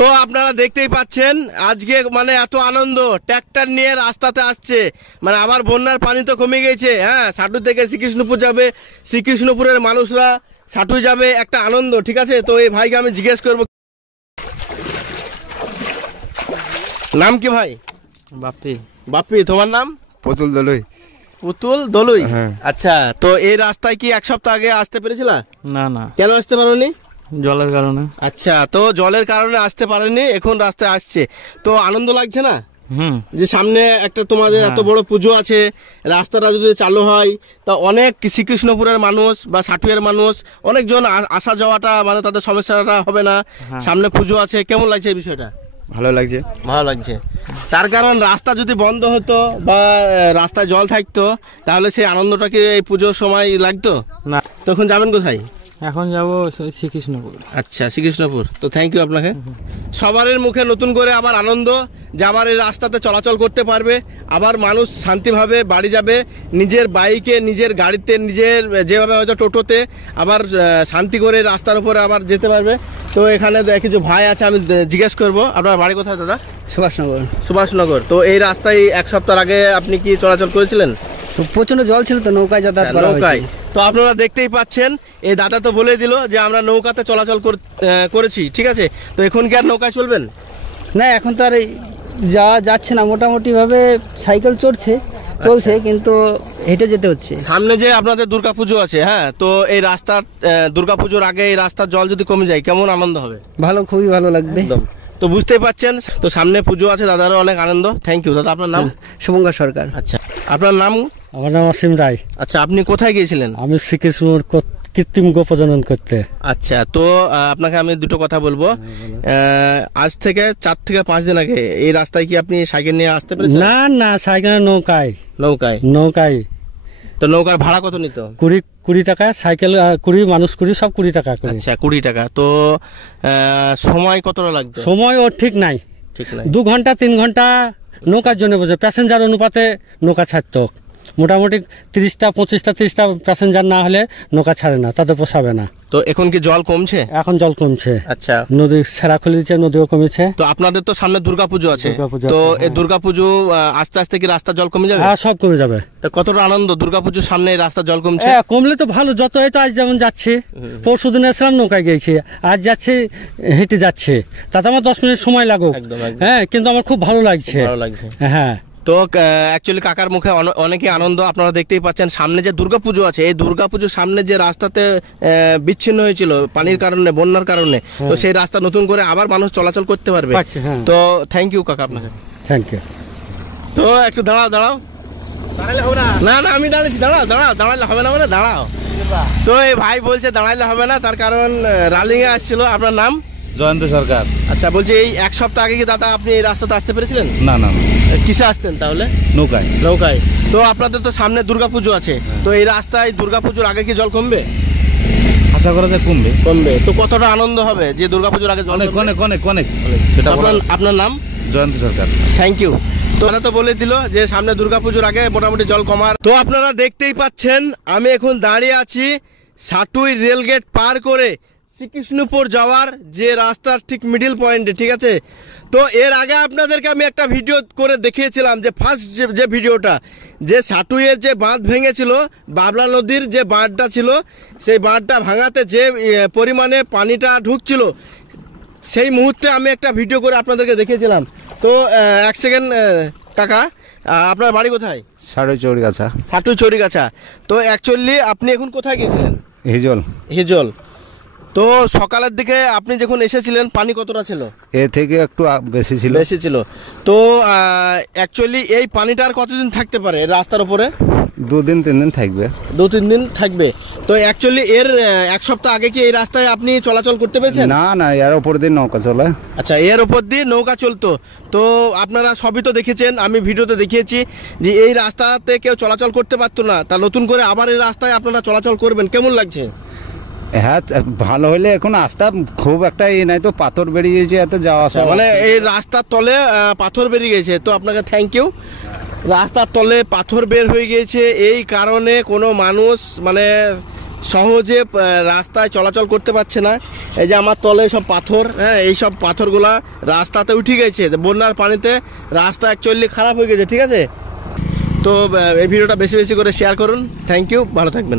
তো আপনারা দেখতেই পাচ্ছেন আজকে মানে এত আনন্দ, ট্র্যাক্টর নিয়ে রাস্তাতে আসছে। মানে আবার বন্যার পানি তো কমে গেছে, হ্যাঁ, সাটু থেকে শ্রীকৃষ্ণপুর যাবে, শ্রীকৃষ্ণপুরের মানুষরা সাটু যাবে, একটা আনন্দ, ঠিক আছে। তো এই ভাইকে আমি জিজ্ঞেস করবো, নাম কি ভাই? বাপ্পি। বাপ্পি, তোমার নাম? পুতুল দলুই। পুতুল দলুই, হ্যাঁ। আচ্ছা, তো এই রাস্তায় কি এক সপ্তাহ আগে আসতে পেরেছিলা? না না, কেন আসতে পারোনি? জলের কারণে। আচ্ছা, তো জলের কারণে আসতে পারেনি, এখন রাস্তায় আসছে। তো আনন্দ লাগছে না যে সামনে একটা তোমাদের এত বড় পুজো আছে, রাস্তাটা যদি চালু হয় তা অনেক শ্রীকৃষ্ণপুরের মানুষ বা সাটুয়ের মানুষ অনেকজন আসা যাওয়াটা মানে তাদের সমস্যাটা হবে না। সামনে পুজো আছে, কেমন লাগছে এই বিষয়টা? ভালো লাগছে। ভালো লাগছে, তার কারণ রাস্তা যদি বন্ধ হতো বা রাস্তায় জল থাকতো তাহলে সেই আনন্দটা কি এই পুজোর সময় লাগতো না। তখন যাবেন কোথায়? এখন যাবো শ্রীকৃষ্ণপুর। আচ্ছা, শ্রীকৃষ্ণপুর। তো থ্যাংক ইউ আপনাকে। সবার মুখে নতুন করে আবার আনন্দ যে আবার এই রাস্তাতে চলাচল করতে পারবে, আবার মানুষ শান্তিভাবে বাড়ি যাবে, নিজের বাইকে, নিজের গাড়িতে, নিজের যেভাবে হয়তো টোটোতে আবার শান্তি করে রাস্তার উপরে আবার যেতে পারবে। তো এখানে কিছু ভাই আছে, আমি জিজ্ঞেস করবো আপনার বাড়ি কোথায় দাদা? সুভাষনগর। সুভাষনগর। তো এই রাস্তায় এক সপ্তাহ আগে আপনি কি চলাচল করেছিলেন? প্রচন্ড জল ছিল তো, নৌকায় যাতায়াত করা হয়েছে। নৌকায়। তো আপনারা দেখতেই পাচ্ছেন এই দাদা তো বলে দিল যে আমরা নৌকাতে চলাচল করেছি, ঠিক আছে। তো এখন কি আর নৌকায় চলবেন না? এখন তো আর যাওয়া যাচ্ছে না, মোটামুটি ভাবে সাইকেল চলছে, কিন্তু হেঁটে যেতে হচ্ছে। সামনে যে আপনাদের দুর্গাপুজো আছে, হ্যাঁ, তো এই রাস্তার দুর্গাপুজোর আগে এই রাস্তার জল যদি কমে যায় কেমন আনন্দ হবে? ভালো, খুবই ভালো লাগবে। তো বুঝতেই পাচ্ছেন, তো সামনে পুজো আছে, দাদারও অনেক আনন্দ। থ্যাংক ইউ দাদা। আপনার নাম? শুভঙ্কর সরকার। আচ্ছা, আপনার নাম? আমার নাম অসীম রায়। আচ্ছা, আপনি কোথায় গিয়েছিলেন? আমি শ্রীকৃষ্ণপুর কৃত্রিম গোপ্রজনন করতে। আচ্ছা, তো আপনাকে আমি দুটো কথা বলবো। আজ থেকে 4 থেকে 5 দিন আগে এই রাস্তায় কি আপনি সাইকেল নিয়ে আসতে পেরেছেন? না না, সাইকেল নৌকায়। নৌকায়? নৌকায়। তো নৌকার ভাড়া কত নিত? 20 টাকা। সাইকেল 20, মানুষ 20, সব 20 টাকা করে। আচ্ছা, 20 টাকা। তো সময় কতটা লাগবে? সময় ওর ঠিক নাই, 2 ঘন্টা 3 ঘন্টা নৌকার জন্য বসে, প্যাসেঞ্জার অনুপাতে নৌকা ছাড়তো। মোটামুটি 30টা 25টা 30টা প্যাসেঞ্জার না হলে নৌকা ছাড়ে না, তাদের পোষাবে না। তো এখন কি জল কমছে? এখন জল কমছে। আচ্ছা, নদী সেরা খুলে দিচ্ছে, নদীও কমেছে। তো আপনাদের তো সামনে দুর্গাপুজো আছে, তো এই দুর্গাপুজো আস্তে আস্তে কি রাস্তা জল কমে যাবে? হ্যাঁ, সব কমে যাবে। তো কতটা আনন্দ দুর্গাপুজোর সামনে রাস্তা জল কমছে। কমলে তো ভালো, যত হয়তো আজ যেমন যাচ্ছে, পরশু দিন এসলাম নৌকায় গিয়েছি, আজ যাচ্ছে হেঁটে যাচ্ছে, তাতে আমার 10 মিনিট সময় লাগুক, হ্যাঁ, কিন্তু আমার খুব ভালো লাগছে। হ্যাঁ। তো অ্যাকচুয়ালি কাকার মুখে অনেকই আনন্দ। আপনারা দেখতেই পাচ্ছেন সামনে যে দুর্গাপুজো আছে, এই দুর্গাপুজোর সামনে যে রাস্তাতে বিচ্ছিন্ন হয়েছিল পানির কারণে, বন্যার কারণে, তো সেই রাস্তা নতুন করে আবার মানুষ চলাচল করতে পারবে। তো থ্যাংক ইউ কাকা আপনাকে। Thank you. তো একটু দাঁড়াও, দাঁড়ালে হবে না। না না, আমি দাঁড়াচ্ছি, দাঁড়ালে হবে না, মানে দাঁড়াও। তো এই ভাই বলছে দাঁড়াইলে হবে না, তার কারণ রালিং এ আসছিল। আপনার নাম? জয়ন্ত সরকার। আচ্ছা, বলছি এই এক সপ্তাহ আগে কি দাদা আপনি এই রাস্তাতে আসতে পেরেছিলেন? না না। কিসে আসতেন তাহলে? নৌকায়। নৌকায়। তো আপনাদের তো সামনে দুর্গাপুজো আছে, তো এই রাস্তায় দুর্গাপুজোর আগে কি জল কমবে? আশা করা যায় কমবে। তো কতটা আনন্দ হবে যে দুর্গাপুজোর আগে জল? অনেক। আপনার নাম? জয়ন্ত সরকার। Thank you. তো দাদা তো বলে দিল যে সামনে দুর্গাপুজোর আগে মোটামুটি জল কমার। তো আপনারা দেখতেই পাচ্ছেন আমি এখন দাঁড়িয়ে আছি সাটুই রেলগেট পার করে শ্রীকৃষ্ণপুর যাওয়ার যে রাস্তার ঠিক মিডিল পয়েন্টে, ঠিক আছে। তো এর আগে আপনাদেরকে আমি একটা ভিডিও করে দেখিয়েছিলাম যে ফার্স্ট যে ভিডিওটা, যে সাটুইয়ের যে বাঁধ ভেঙেছিল, বাবলা নদীর যে বাঁধটা ছিল, সেই বাঁধটা ভাঙাতে যে পরিমাণে পানিটা ঢুকছিল, সেই মুহূর্তে আমি একটা ভিডিও করে আপনাদেরকে দেখিয়েছিলাম। তো 1 সেকেন্ড কাকা, আপনার বাড়ি কোথায়? সাটুই চৌরিগাছা। তো অ্যাকচুয়ালি আপনি এখন কোথায় গেছিলেন? হিজল। তো সকালের দিকে আপনি যখন এসেছিলেন পানি কতটা ছিল? এ থেকে একটু বেশি ছিল। তো অ্যাকচুয়ালি এই পানিটা আর কতদিন থাকতে পারে রাস্তার উপরে? 2-3 দিন থাকবে। 2-3 দিন থাকবে। তো অ্যাকচুয়ালি এর 1 সপ্তাহ আগে কি এই রাস্তায় আপনি চলাচল করতে পেরেছেন? না, এর উপর দিয়ে নৌকা চলে। আচ্ছা, এর উপর দিয়ে নৌকা চলতো। তো আপনারা সবই তো দেখেছেন, আমি ভিডিওতে দেখিয়েছি যে এই রাস্তাতে কেউ চলাচল করতে পারতো না, তা নতুন করে আবার এই রাস্তায় আপনারা চলাচল করবেন, কেমন লাগছে? হ্যাঁ, ভালো হলে এখন রাস্তা খুব একটা নাই তো, পাথর বেরিয়ে গেছে, এত যাওয়া আসা, মানে এই রাস্তার তলে পাথর বেরিয়ে গেছে। তো আপনাকে থ্যাংক ইউ। রাস্তার তলে পাথর বের হয়ে গিয়েছে, এই কারণে কোনো মানুষ মানে সহজে রাস্তায় চলাচল করতে পারছে না। এই যে আমার তলে সব পাথর, হ্যাঁ এই সব পাথরগুলা রাস্তাতে উঠে গেছে, বন্যার পানিতে রাস্তা অ্যাকচুয়ালি খারাপ হয়ে গেছে, ঠিক আছে। তো এই ভিডিওটা বেশি বেশি করে শেয়ার করুন। থ্যাংক ইউ, ভালো থাকবেন।